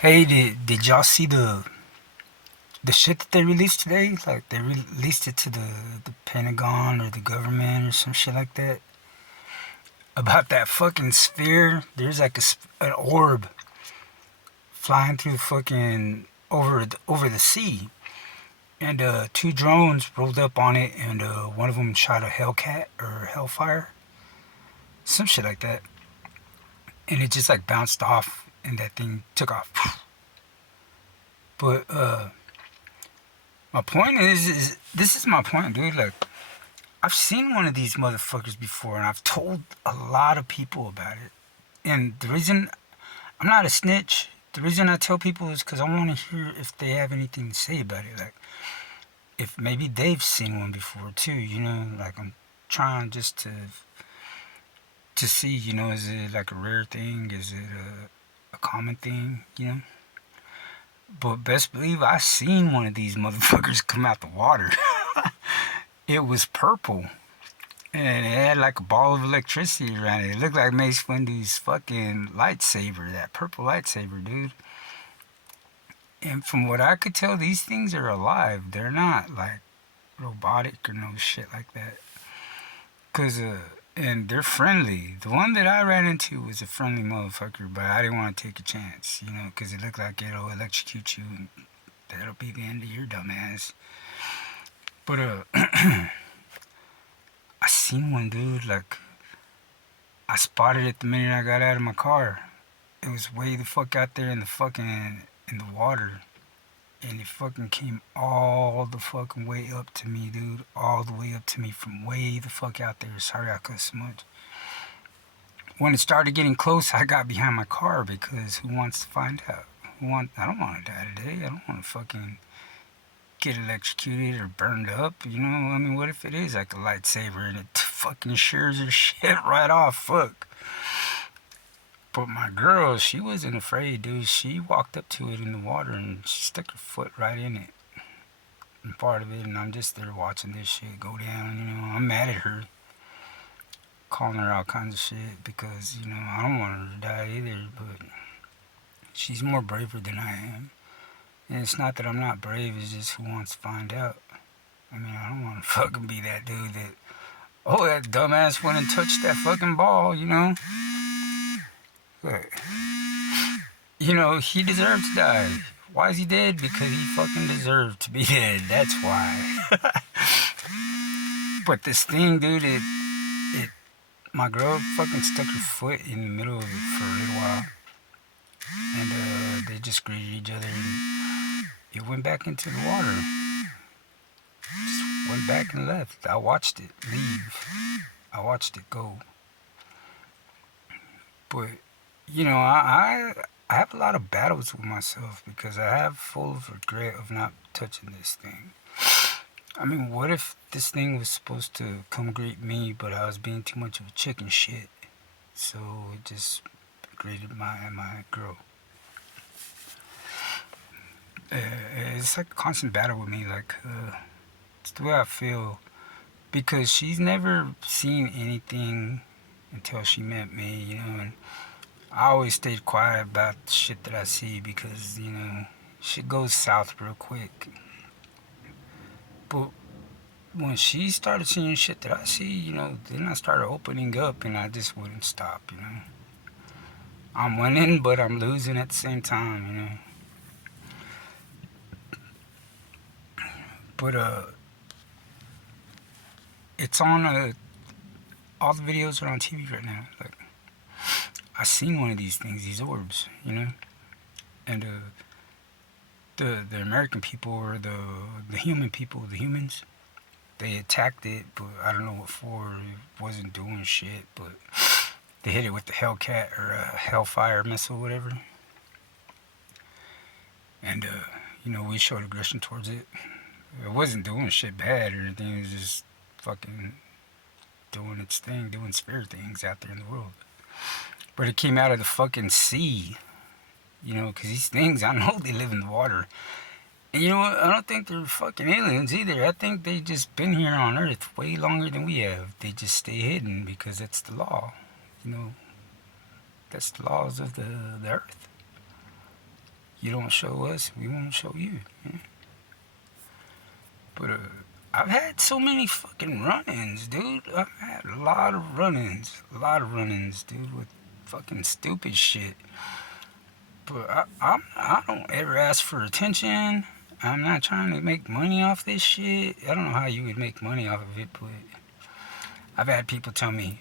Hey, did y'all see the shit that they released today? Like they released it to the Pentagon or the government or some shit like that about that fucking sphere. There's like an orb flying through fucking over the sea, and two drones rolled up on it, and one of them shot a Hellcat or Hellfire, some shit like that, and it just like bounced off, and that thing took off. But my point is this is my point, dude. Like I've seen one of these motherfuckers before, and I've told a lot of people about it. And the reason I'm not a snitch, the reason I tell people is because I want to hear if they have anything to say about it. Like, if maybe they've seen one before too, Like, I'm trying just to see, is it like a rare thing? Is it a common thing? But best believe I seen one of these motherfuckers come out the water. It was purple. And it had like a ball of electricity around it. It looked like Mace Windu's fucking lightsaber, that purple lightsaber, dude. And from what I could tell, these things are alive. They're not like robotic or no shit like that. And they're friendly. The one that I ran into was a friendly motherfucker, but I didn't want to take a chance, because it looked like it'll electrocute you and that'll be the end of your dumb ass. But, I seen one, dude, like, I spotted it the minute I got out of my car. It was way the fuck out there in the water. And it fucking came all the fucking way up to me, dude. All the way up to me from way the fuck out there. Sorry I cussed so much. When it started getting close, I got behind my car because who wants to find out? I don't want to die today. I don't want to fucking get electrocuted or burned up. I mean, what if it is like a lightsaber and it fucking shears your shit right off? Fuck. But my girl, she wasn't afraid, dude. She walked up to it in the water and she stuck her foot right in it. And part of it, and I'm just there watching this shit go down. I'm mad at her, calling her all kinds of shit because I don't want her to die either. But she's more braver than I am, and it's not that I'm not brave. It's just who wants to find out. I mean, I don't want to fucking be that dude that that dumbass went and touched that fucking ball. But he deserved to die. Why is he dead? Because he fucking deserved to be dead. That's why. But this thing, dude, my girl fucking stuck her foot in the middle of it for a little while, and they just greeted each other, and it went back into the water. Just went back and left. I watched it leave. I watched it go. But I have a lot of battles with myself because I have full of regret of not touching this thing. I mean, what if this thing was supposed to come greet me, but I was being too much of a chicken shit, so it just greeted my girl. It's like a constant battle with me. Like, it's the way I feel because she's never seen anything until she met me. And I always stayed quiet about the shit that I see because shit goes south real quick. But when she started seeing shit that I see, then I started opening up and I just wouldn't stop. I'm winning, but I'm losing at the same time. But it's on all the videos are on TV right now. Like I seen one of these things, these orbs, and the American people or the human people, the humans, they attacked it, but I don't know what for. It wasn't doing shit, but they hit it with the Hellcat or a Hellfire missile, whatever. And we showed aggression towards it. It wasn't doing shit bad or anything. It was just fucking doing its thing, doing spare things out there in the world. But it came out of the fucking sea, because these things, I know they live in the water. And you know what? I don't think they're fucking aliens either. I think they just been here on Earth way longer than we have. They just stay hidden because that's the law. That's the laws of the Earth. You don't show us, we won't show you. But I've had so many fucking run-ins, dude. I've had a lot of run-ins, dude, with fucking stupid shit. But I don't ever ask for attention. I'm not trying to make money off this shit. I don't know how you would make money off of it, but I've had people tell me,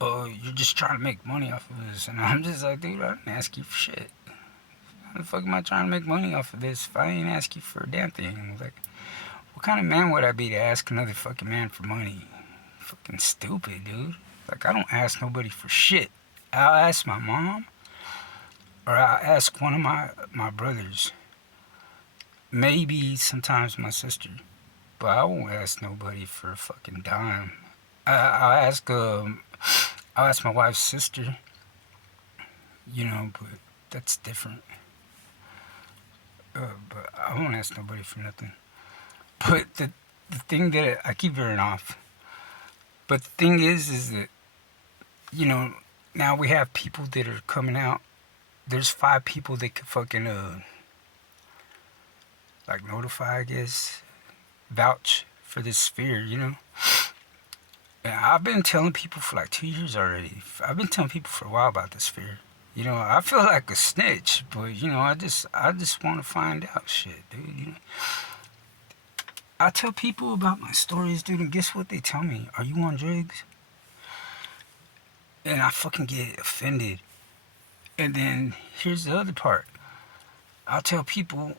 "Oh, you're just trying to make money off of this," and I'm just like, dude, I didn't ask you for shit. How the fuck am I trying to make money off of this if I ain't ask you for a damn thing? Like, what kind of man would I be to ask another fucking man for money? Fucking stupid, dude. Like, I don't ask nobody for shit. I'll ask my mom, or I'll ask one of my brothers. Maybe sometimes my sister. But I won't ask nobody for a fucking dime. I'll ask my wife's sister, but that's different. But I won't ask nobody for nothing. But the thing that I keep veering off. But the thing is that you know now we have people that are coming out. There's 5 people that could fucking like notify, I guess, vouch for this sphere. And I've been telling people for like 2 years already. I've been telling people for a while about this sphere. I feel like a snitch, but I just want to find out shit, dude. I tell people about my stories, dude, and guess what they tell me? Are you on drugs? And I fucking get offended. And then here's the other part. I'll tell people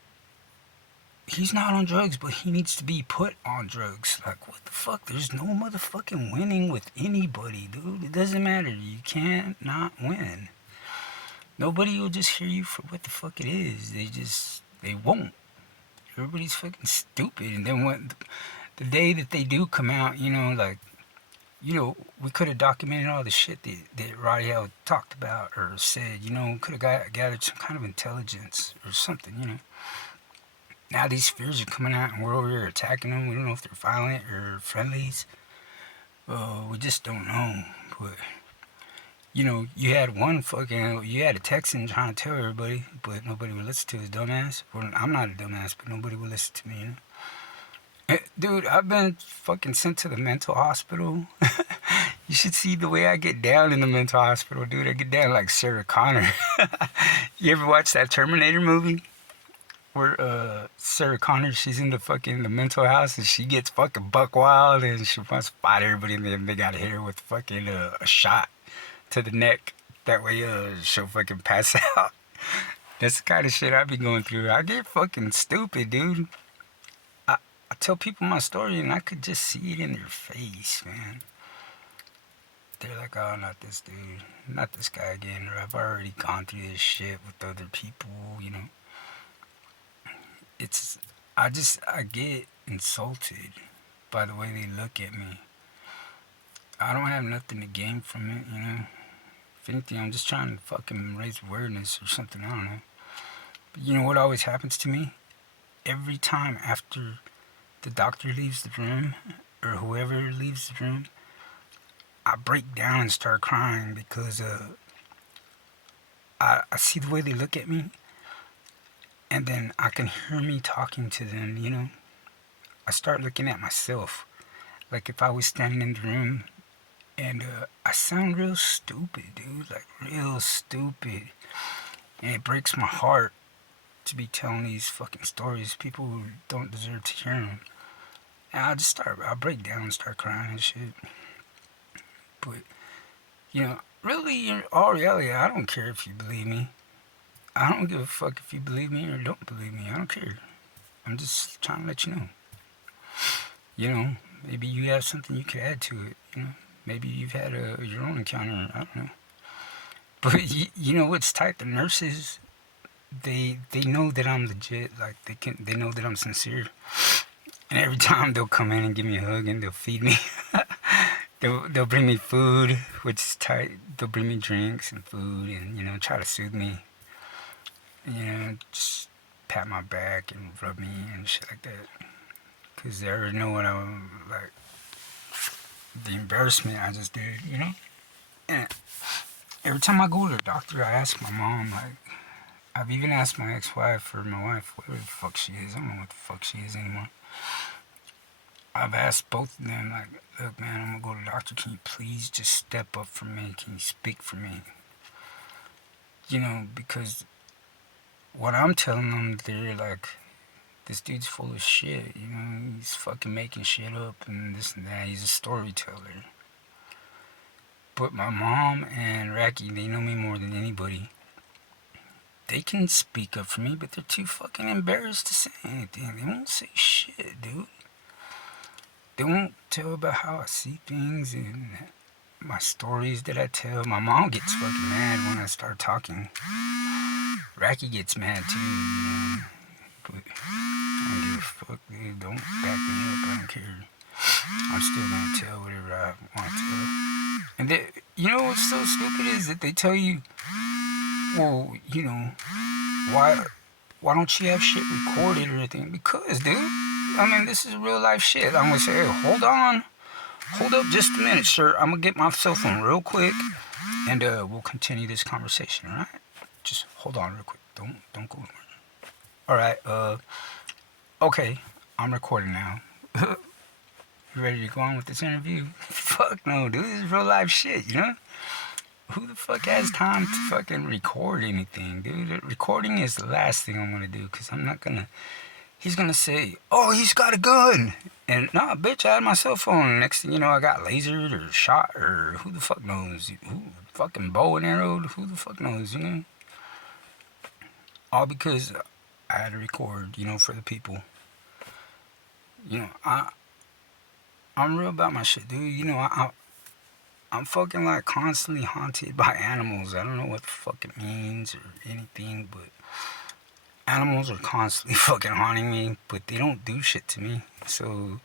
he's not on drugs, but he needs to be put on drugs. Like, what the fuck? There's no motherfucking winning with anybody, dude. It doesn't matter. You can't not win. Nobody will just hear you for what the fuck it is. They won't. Everybody's fucking stupid. And then when the day that they do come out, we could have documented all the shit that Roddy Hell talked about or said, could have gathered some kind of intelligence or something. Now these spheres are coming out and we're over here attacking them. We don't know if they're violent or friendlies. We just don't know. But, you had a Texan trying to tell everybody, but nobody would listen to his dumbass. Well, I'm not a dumbass, but nobody would listen to me. Dude, I've been fucking sent to the mental hospital. You should see the way I get down in the mental hospital, dude. I get down like Sarah Connor. You ever watch that Terminator movie? Where Sarah Connor, she's in the mental house and she gets fucking buck wild and she wants to fight everybody and then they gotta hit her with fucking a shot to the neck. That way she'll fucking pass out. That's the kind of shit I be going through. I get fucking stupid, dude. I tell people my story and I could just see it in their face, man. They're like, oh, not this dude. Not this guy again. Or I've already gone through this shit with other people. It's, I get insulted by the way they look at me. I don't have nothing to gain from it. If anything, I'm just trying to fucking raise awareness or something, I don't know. But you know what always happens to me? Every time after the doctor leaves the room, or whoever leaves the room, I break down and start crying because I see the way they look at me, and then I can hear me talking to them. I start looking at myself. Like if I was standing in the room, and I sound real stupid, dude. Like real stupid. And it breaks my heart to be telling these fucking stories. People who don't deserve to hear them. And I break down and start crying and shit. But, really, in all reality, I don't care if you believe me. I don't give a fuck if you believe me or don't believe me. I don't care. I'm just trying to let you know. Maybe you have something you could add to it. Maybe you've had your own encounter. I don't know. But you know what's tight? The nurses, they know that I'm legit. Like they know that I'm sincere. And every time they'll come in and give me a hug and they'll feed me. they'll bring me food, which is tight. They'll bring me drinks and food and try to soothe me. Just pat my back and rub me and shit like that. Cause they already know what I'm like. The embarrassment I just did. And every time I go to the doctor, I ask my mom, like, I've even asked my ex-wife or my wife, whatever the fuck she is. I don't know what the fuck she is anymore. I've asked both of them, like, look, man, I'm gonna go to the doctor. Can you please just step up for me? Can you speak for me? You know, because what I'm telling them, they're like, this dude's full of shit. You know, he's fucking making shit up and this and that. He's a storyteller. But my mom and Racky, they know me more than anybody. They can speak up for me, but they're too fucking embarrassed to say anything. They won't say shit, dude. They won't tell about how I see things and my stories that I tell. My mom gets fucking mad when I start talking. Racky gets mad too, you know. But I don't give a fuck, dude. Don't back me up. I don't care. I'm still gonna tell whatever I want to tell. And they, you know what's so stupid is that they tell you, well, you know, why don't you have shit recorded or anything? Because, dude, I mean, this is real life shit. I'm gonna say, hey, hold up just a minute, sir. I'm gonna get my cell phone real quick, and we'll continue this conversation. All right? Just hold on real quick. Don't go anywhere. All right. Okay. I'm recording now. You ready to go on with this interview? Fuck no, dude. This is real life shit. You know? Who the fuck has time to fucking record anything, dude? Recording is the last thing I'm gonna do, because I'm not gonna. He's gonna say, oh, he's got a gun. And nah, bitch, I had my cell phone. Next thing you know, I got lasered or shot or who the fuck knows? Who fucking bow and arrowed? Who the fuck knows, you know? All because I had to record, you know, for the people. You know, I'm real about my shit, dude. You know, I'm fucking like constantly haunted by animals. I don't know what the fuck it means or anything, but animals are constantly fucking haunting me, but they don't do shit to me. So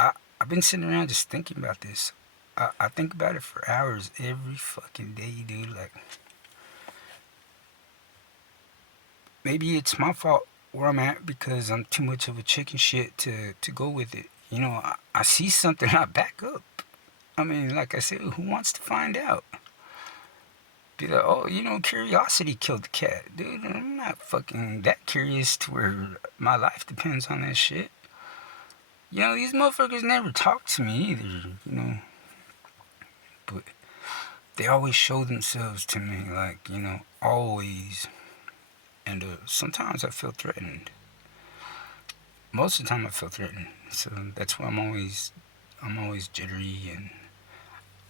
I've been sitting around just thinking about this. I think about it for hours every fucking day, dude. Like, maybe it's my fault where I'm at because I'm too much of a chicken shit to go with it. You know, I see something, I back up. I mean, like I said, who wants to find out? Be like, oh, you know, curiosity killed the cat. Dude, I'm not fucking that curious to where my life depends on that shit. You know, these motherfuckers never talk to me either, you know. But they always show themselves to me, like, you know, always. And sometimes I feel threatened. Most of the time I feel threatened. So that's why I'm always jittery and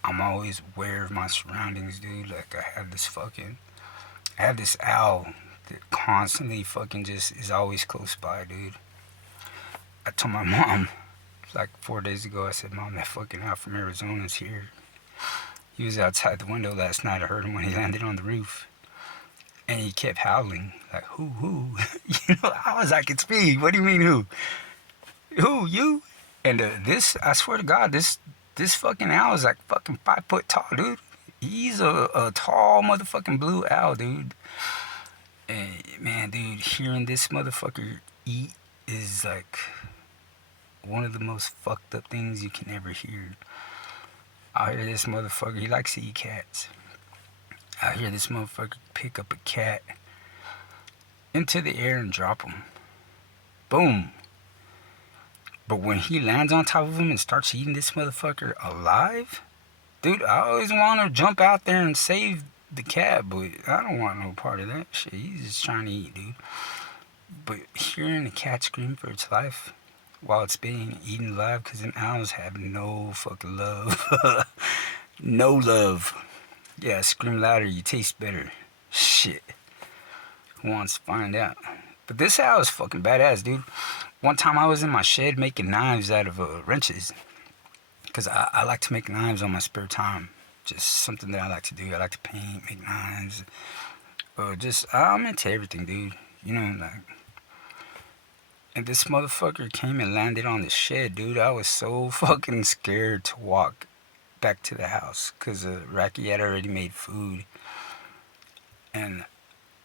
I'm always aware of my surroundings, dude. Like, I have this owl that constantly fucking just is always close by, dude. I told my mom, like 4 days ago, I said, Mom, that fucking owl from Arizona's here. He was outside the window last night. I heard him when he landed on the roof. And he kept howling, like, who? You know, I was like, it's me. What do you mean, who? Who, you? And this, I swear to God, this fucking owl is like fucking 5 foot tall, dude. He's a tall motherfucking blue owl, dude. And man, dude, hearing this motherfucker eat is like one of the most fucked up things you can ever hear. I hear this motherfucker, he likes to eat cats. I hear this motherfucker pick up a cat into the air and drop him. Boom. But when he lands on top of him and starts eating this motherfucker alive, dude, I always want to jump out there and save the cat, but I don't want no part of that shit. He's just trying to eat, dude. But hearing the cat scream for its life while it's being eaten alive, because them owls have no fucking love. No love. Yeah, scream louder, you taste better. Shit. Who wants to find out? But this owl is fucking badass, dude. One time I was in my shed making knives out of wrenches. Because I like to make knives on my spare time. Just something that I like to do. I like to paint, make knives. I'm into everything, dude. You know, like. And this motherfucker came and landed on the shed, dude. I was so fucking scared to walk back to the house. Because Racky had already made food. And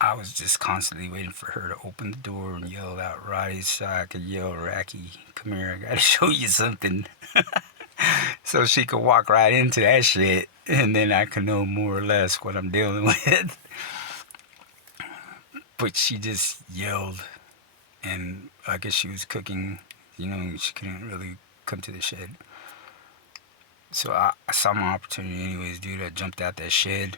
I was just constantly waiting for her to open the door and yell out right so I could yell, Racky, come here, I gotta show you something. So she could walk right into that shit and then I could know more or less what I'm dealing with. but she just yelled, and I guess she was cooking. She couldn't really come to the shed. So I saw my opportunity anyways, dude. I jumped out that shed.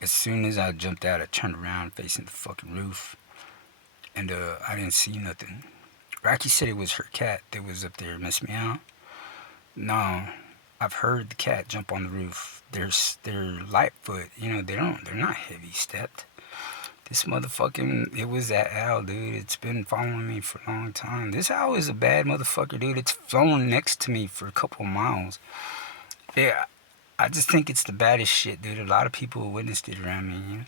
As soon as I jumped out, I turned around facing the fucking roof, and I didn't see nothing. Rocky said it was her cat that was up there messing me out. No, I've heard the cat jump on the roof. They're lightfoot, they're not heavy stepped. This motherfucking, it was that owl, dude. It's been following me for a long time. This owl is a bad motherfucker, dude. It's flown next to me for a couple of miles. Yeah, I just think it's the baddest shit, dude. A lot of people witnessed it around me.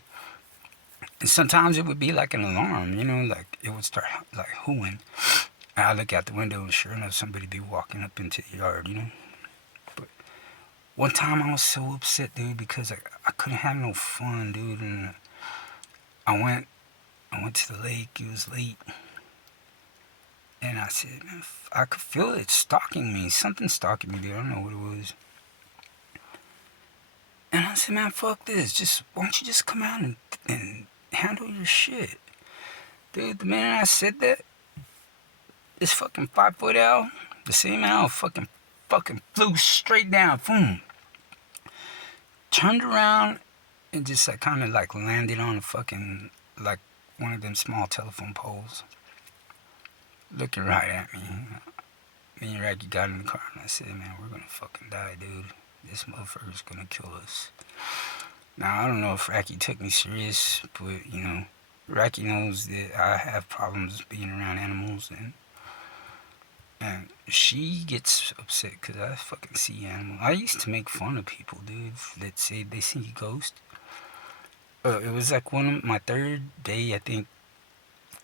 And sometimes it would be like an alarm, like it would start like hooing. And I look out the window and sure enough, somebody be walking up into the yard. But one time I was so upset, dude, because I couldn't have no fun, dude. And I went to the lake. It was late. And I said, man, I could feel it stalking me. Something stalking me, dude. I don't know what it was. And I said, man, fuck this. Why don't you just come out and handle your shit? Dude, the minute I said that, this fucking 5-foot owl, the same owl fucking flew straight down, boom. Turned around and just like kind of like landed on a fucking, like one of them small telephone poles. Looking right at me. Me and Racky got in the car and I said, man, we're gonna fucking die, dude. This motherfucker's gonna kill us. Now, I don't know if Racky took me serious, but, Racky knows that I have problems being around animals, and she gets upset because I fucking see animals. I used to make fun of people, dude, that say they see ghosts. It was like my third day, I think,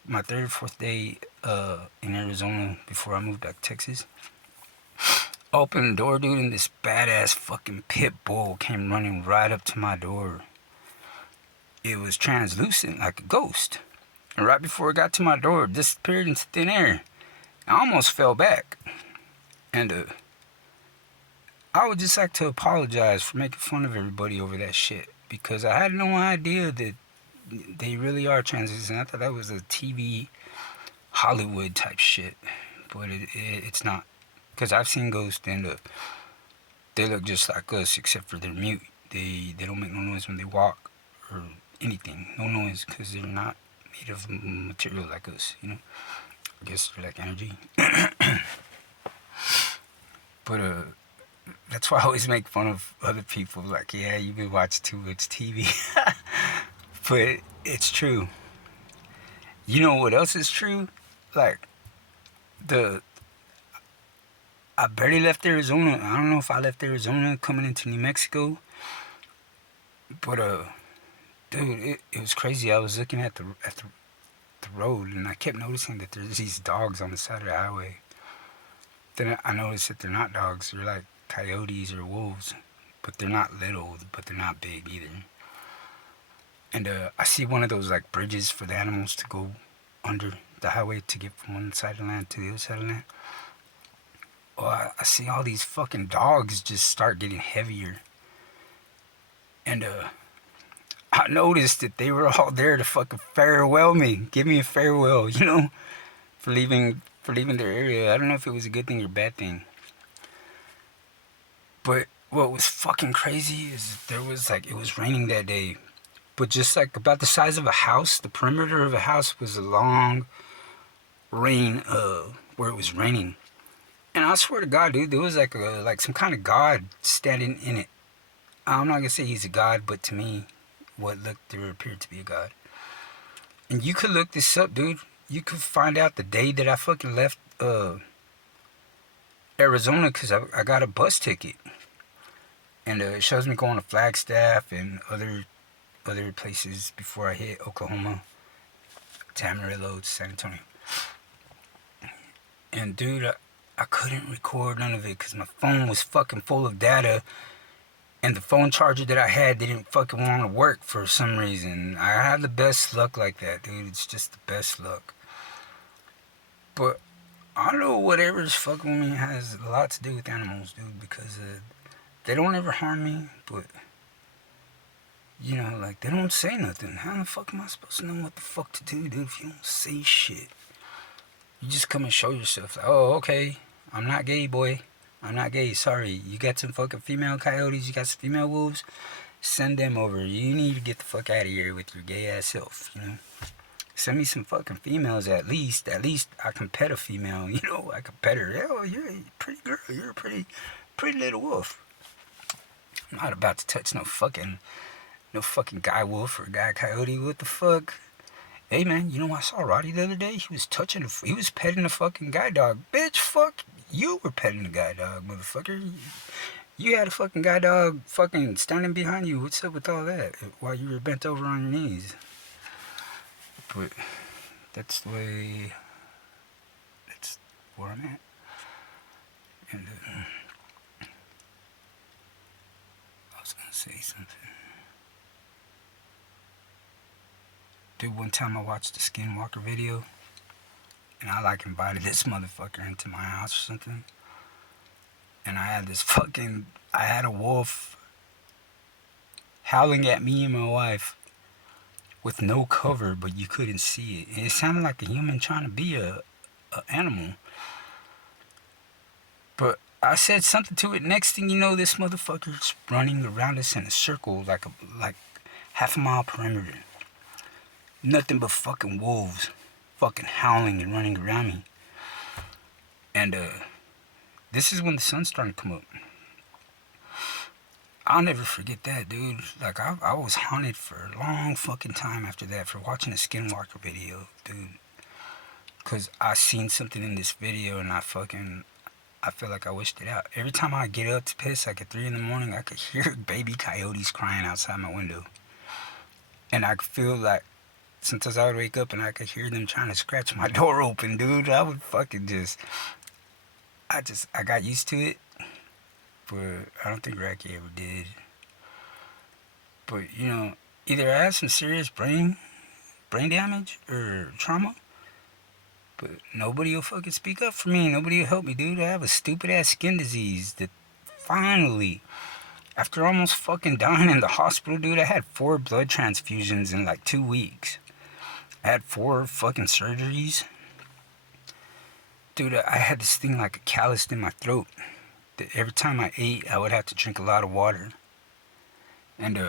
my third or fourth day in Arizona before I moved back to Texas. Opened the door, dude, and this badass fucking pit bull came running right up to my door. It was translucent like a ghost. And right before it got to my door, it disappeared into thin air. I almost fell back. And I would just like to apologize for making fun of everybody over that shit. Because I had no idea that they really are translucent. I thought that was a TV Hollywood type shit. But it's not. Because I've seen ghosts and they look just like us except for they're mute. They don't make no noise when they walk or anything. No noise because they're not made of material like us, I guess they're like energy. But that's why I always make fun of other people. Like, yeah, you've been watching too much TV. But it's true. You know what else is true? Like, I barely left Arizona. I don't know if I left Arizona coming into New Mexico. But, dude, it was crazy. I was looking at the road and I kept noticing that there's these dogs on the side of the highway. Then I noticed that they're not dogs. They're like coyotes or wolves. But they're not little, but they're not big either. And I see one of those like bridges for the animals to go under the highway to get from one side of the land to the other side of the land. Well, I see all these fucking dogs just start getting heavier. And I noticed that they were all there to fucking farewell me, give me a farewell, for leaving their area. I don't know if it was a good thing or a bad thing. But what was fucking crazy is it was raining that day. But just like about the size of a house, the perimeter of a house was a long rain where it was raining. And I swear to God, dude, there was like some kind of god standing in it. I'm not gonna say he's a god, but to me, there appeared to be a god. And you could look this up, dude. You could find out the day that I fucking left Arizona because I got a bus ticket. And it shows me going to Flagstaff and other places before I hit Oklahoma, Amarillo, San Antonio. And dude, I couldn't record none of it because my phone was fucking full of data. And the phone charger that I had didn't fucking want to work for some reason. I had the best luck like that, dude. It's just the best luck. But I know whatever's fucking with me has a lot to do with animals, dude. Because they don't ever harm me, but You know, like, they don't say nothing. How the fuck am I supposed to know what the fuck to do, dude, if you don't say shit? You just come and show yourself. Like, oh, okay, I'm not gay, boy. I'm not gay. Sorry. You got some fucking female coyotes. You got some female wolves. Send them over. You need to get the fuck out of here with your gay ass self, you know? Send me some fucking females at least. At least I can pet a female, you know? I can pet her. Oh, you're a pretty girl. You're a pretty little wolf. I'm not about to touch no fucking guy wolf or guy coyote. What the fuck? Hey man, you know I saw Roddy the other day? He was petting a fucking guide dog. Bitch, fuck, you were petting the guide dog, motherfucker. You had a fucking guide dog fucking standing behind you. What's up with all that? While you were bent over on your knees. But that's the way, that's where I'm at. And I was gonna say something. Dude, one time I watched a Skinwalker video, and I like invited this motherfucker into my house or something. And I had a wolf howling at me and my wife with no cover, but you couldn't see it. And it sounded like a human trying to be a animal. But I said something to it. Next thing you know, this motherfucker's running around us in a circle like half a mile perimeter. Nothing but fucking wolves fucking howling and running around me. And this is when the sun's starting to come up. I'll never forget that, dude. Like, I was haunted for a long fucking time after that for watching a Skinwalker video, dude. Because I seen something in this video and I feel like I wished it out. Every time I get up to piss, like at 3 in the morning, I could hear baby coyotes crying outside my window. And I could feel like, sometimes I would wake up and I could hear them trying to scratch my door open, dude. I would fucking I got used to it. But I don't think Rocky ever did. But, you know, either I have some serious brain damage or trauma, but nobody will fucking speak up for me. Nobody will help me, dude. I have a stupid ass skin disease that finally, after almost fucking dying in the hospital, dude, I had 4 blood transfusions in like 2 weeks. I had 4 fucking surgeries. Dude, I had this thing like a callus in my throat. That every time I ate, I would have to drink a lot of water. And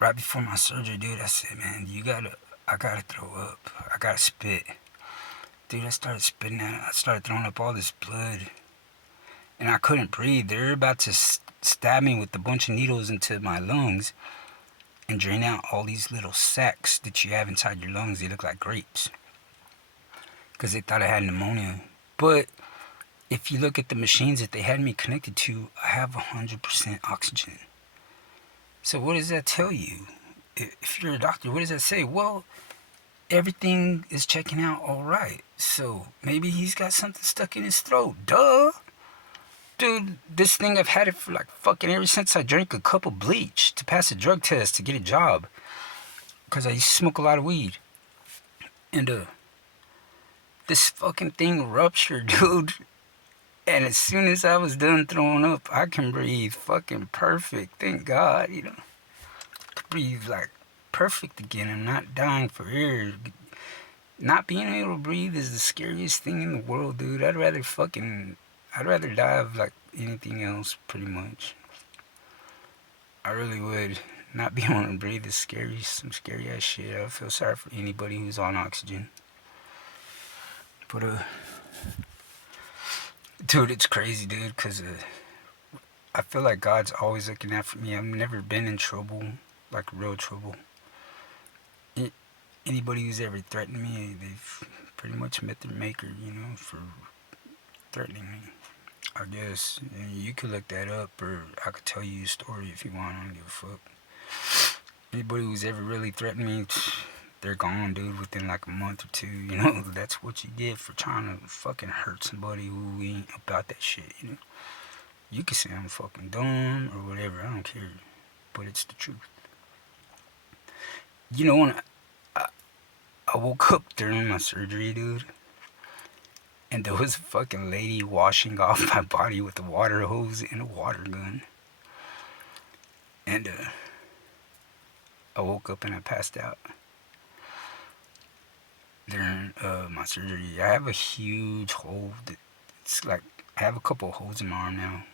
right before my surgery, dude, I said, man, I gotta throw up. I gotta spit. Dude, I started spitting out. I started throwing up all this blood. And I couldn't breathe. They were about to stab me with a bunch of needles into my lungs and drain out all these little sacs that you have inside your lungs. They look like grapes. Because they thought I had pneumonia. But if you look at the machines that they had me connected to, I have 100% oxygen. So what does that tell you? If you're a doctor, what does that say? Well, everything is checking out all right. So maybe he's got something stuck in his throat. Duh. Dude, this thing, I've had it for like fucking ever since I drank a cup of bleach to pass a drug test to get a job. Because I used to smoke a lot of weed. And this fucking thing ruptured, dude. And as soon as I was done throwing up, I can breathe fucking perfect. Thank God, you know. I can breathe like perfect again. I'm not dying for air. Not being able to breathe is the scariest thing in the world, dude. I'd rather die of like anything else, pretty much. I really would. Not being able to breathe is scary, some scary ass shit. I feel sorry for anybody who's on oxygen. But dude, it's crazy, dude, because I feel like God's always looking out for me. I've never been in trouble, like real trouble. Anybody who's ever threatened me, they've pretty much met their maker, you know, for threatening me. I guess. And you could look that up, or I could tell you a story if you want. I don't give a fuck. Anybody who's ever really threatened me, they're gone, dude, within like a month or 2, you know. That's what you get for trying to fucking hurt somebody who ain't about that shit, you know. You can say I'm fucking dumb or whatever, I don't care, but it's the truth. You know, when I woke up during my surgery, dude, and there was a fucking lady washing off my body with a water hose and a water gun. And I woke up and I passed out during my surgery. I have a huge hole. It's like I have a couple of holes in my arm now.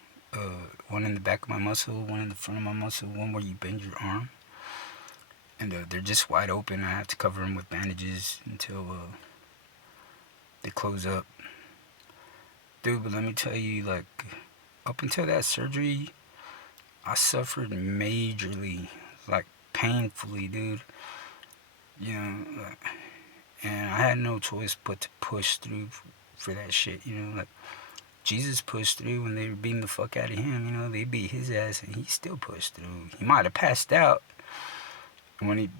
One in the back of my muscle, one in the front of my muscle, one where you bend your arm. And they're just wide open. I have to cover them with bandages until they close up. Dude, but let me tell you, like, up until that surgery, I suffered majorly, like, painfully, dude. You know, like, and I had no choice but to push through for that shit, you know, like, Jesus pushed through when they were beating the fuck out of him, you know, they beat his ass and he still pushed through. He might have passed out. And when he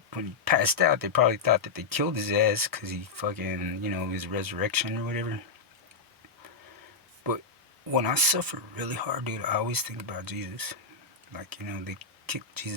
passed out, they probably thought that they killed his ass because he fucking, you know, his resurrection or whatever. But when I suffer really hard, dude, I always think about Jesus. Like, you know, they kicked Jesus